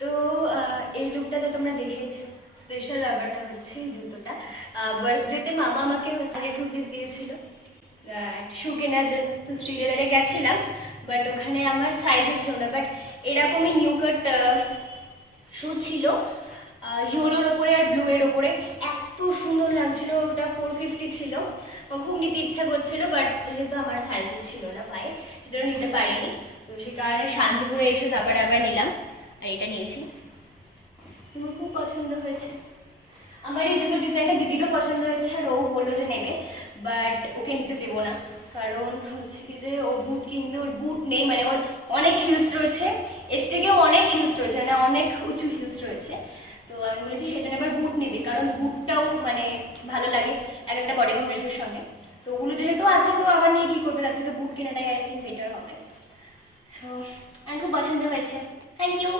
তো এই লুকটা তো তোমরা দেখেছো। স্পেশাল ব্যাপারটা হচ্ছে এই জুতোটা বার্থডেতে মামা আমাকে 100 রুপিস দিয়েছিল শু কেনার জন্য। তো শ্রীলেদারে গেছিলাম, বাট ওখানে আমার সাইজে ছিল না। বাট এরকমই নিউ কাট শু ছিল ইয়েলোর ওপরে আর ব্লু এর ওপরে, এত সুন্দর লাগছিল। ওটা 450 ছিল। আমার খুব নিতে ইচ্ছা করছিল, বাট যেহেতু আমার সাইজে ছিল না পায়ে, সেজন্য নিতে পারিনি। তো সে কারণে শান্তিপুরে এসে তারপরে আবার নিলাম, আর এটা নিয়েছি। আমার খুব পছন্দ হয়েছে। আমার এই জুতো ডিজাইনটা দিদিরও পছন্দ হয়েছে, আর ও বললো যে নেবে, বাট ওকে নিতে দেবো না। কারণ হচ্ছে কি যে ও বুট কিনবে, ওর বুট নেই, মানে ওর অনেক হিলস রয়েছে, এর থেকেও অনেক হিলস রয়েছে, মানে অনেক উঁচু হিলস রয়েছে। তো আমি বলেছি সেজন্য এবার বুট নিবি, কারণ বুটটাও মানে ভালো লাগে এক একটা বডি ড্রেসের সঙ্গে। তো ওগুলো যেহেতু আছে, তো আবার নিয়ে কী করবে, তার থেকে বুট কেনাটাই আই থিঙ্ক বেটার হবে। সো আমার খুব পছন্দ হয়েছে। Thank you.